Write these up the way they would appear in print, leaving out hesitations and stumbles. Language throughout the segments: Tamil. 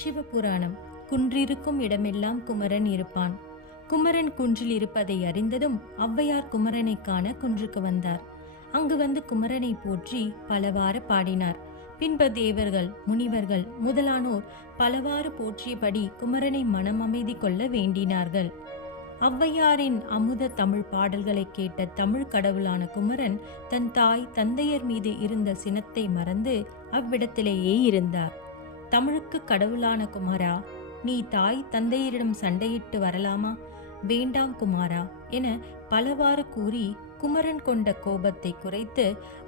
சிவபுராணம். குன்றிருக்கும் இடமெல்லாம் குமரன் இருப்பான். குமரன் குன்றில் இருப்பதை அறிந்ததும் ஔவையார் குமரனை காண குன்றுக்கு வந்தார். அங்கு வந்து குமரனை போற்றி பலவாறு பாடினார். பின்பு தேவர்கள், முனிவர்கள் முதலானோர் பலவாறு போற்றியபடி குமரனை மனம் அமைதி கொள்ள வேண்டினார்கள். ஔவையாரின் அமுத தமிழ் பாடல்களை கேட்ட தமிழ் கடவுளான குமரன் தன் தாய் தந்தையர் மீது இருந்த சினத்தை மறந்து அவ்விடத்திலேயே இருந்தார். தமிழுக்கு கடவுளான குமாரா, நீ தாய் தந்தையரிடம் சண்டையிட்டு வரலாமா? வேண்டாம் குமாரா என பலவாறு கூறி குமரன் கொண்ட கோபத்தை குறைத்து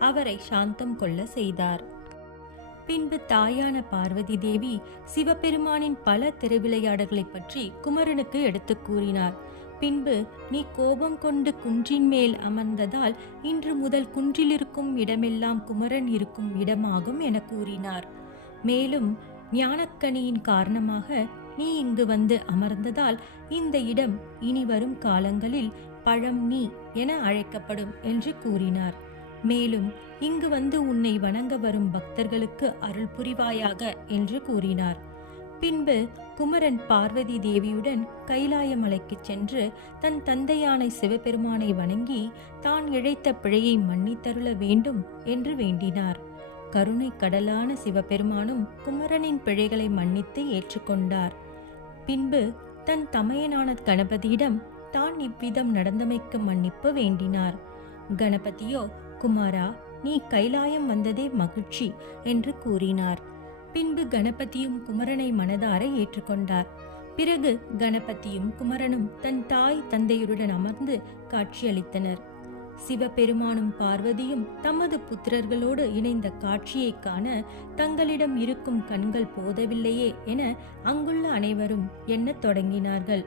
அவரை சாந்தம் கொள்ள செய்தார். பின்பு தாயான பார்வதி தேவி சிவபெருமானின் பல திருவிளையாடல்களை பற்றி குமரனுக்கு எடுத்து கூறினார். பின்பு, நீ கோபம் கொண்டு குன்றின் மேல் அமர்ந்ததால் இன்று முதல் குன்றிலிருக்கும் இடமெல்லாம் குமரன் இருக்கும் இடமாகும் என கூறினார். மேலும், ஞானக்கனியின் காரணமாக நீ இங்கு வந்து அமர்ந்ததால் இந்த இடம் இனி வரும் காலங்களில் பழம் நீ என அழைக்கப்படும் என்று கூறினார். மேலும், இங்கு வந்து உன்னை வணங்க வரும் பக்தர்களுக்கு அருள் புரிவாயாக என்று கூறினார். பின்பு குமரன் பார்வதி தேவியுடன் கைலாய மலைக்கு சென்று தன் தந்தையான சிவபெருமானை வணங்கி தான் இழைத்த பிழையை மன்னித்தருள வேண்டும் என்று வேண்டினார். கருணை கடலான சிவபெருமானும் குமரனின் பிழைகளை மன்னித்து ஏற்றுக்கொண்டார். பின்பு தன் தமையனான கணபதியிடம் தான் இவ்விதம் நடந்தமைக்கு மன்னிப்பு வேண்டினார். கணபதியோ, குமாரா, நீ கைலாயம் வந்ததே மகிழ்ச்சி என்று கூறினார். பின்பு கணபதியும் குமரனை மனதார ஏற்றுக்கொண்டார். பிறகு கணபதியும் குமரனும் தன் தாய் தந்தையருடன் அமர்ந்து காட்சியளித்தனர். சிவபெருமானும் பார்வதியும் தமது புத்திரர்களோடு இணைந்த காட்சியை காண தங்களிடம் இருக்கும் கண்கள் போதவில்லையே என அங்குள்ள அனைவரும் எண்ணத் தொடங்கினார்கள்.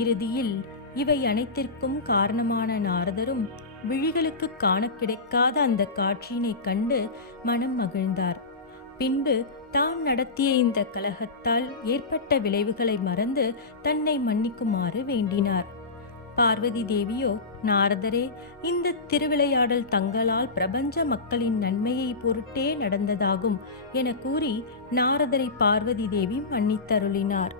இறுதியில் இவை அனைத்திற்கும் காரணமான நாரதரும் விழிகளுக்கு காண கிடைக்காத அந்த காட்சியினை கண்டு மனம் மகிழ்ந்தார். பின்பு தான் நடத்திய இந்த கலகத்தால் ஏற்பட்ட விளைவுகளை மறந்து தன்னை மன்னிக்குமாறு வேண்டினார். பார்வதி தேவியோ, நாரதரே, இந்த திருவிளையாடல் தங்களால் பிரபஞ்ச மக்களின் நன்மையை பொருட்டே நடந்ததாகும் என கூறி நாரதரை பார்வதி தேவி மன்னித்தருளினார்.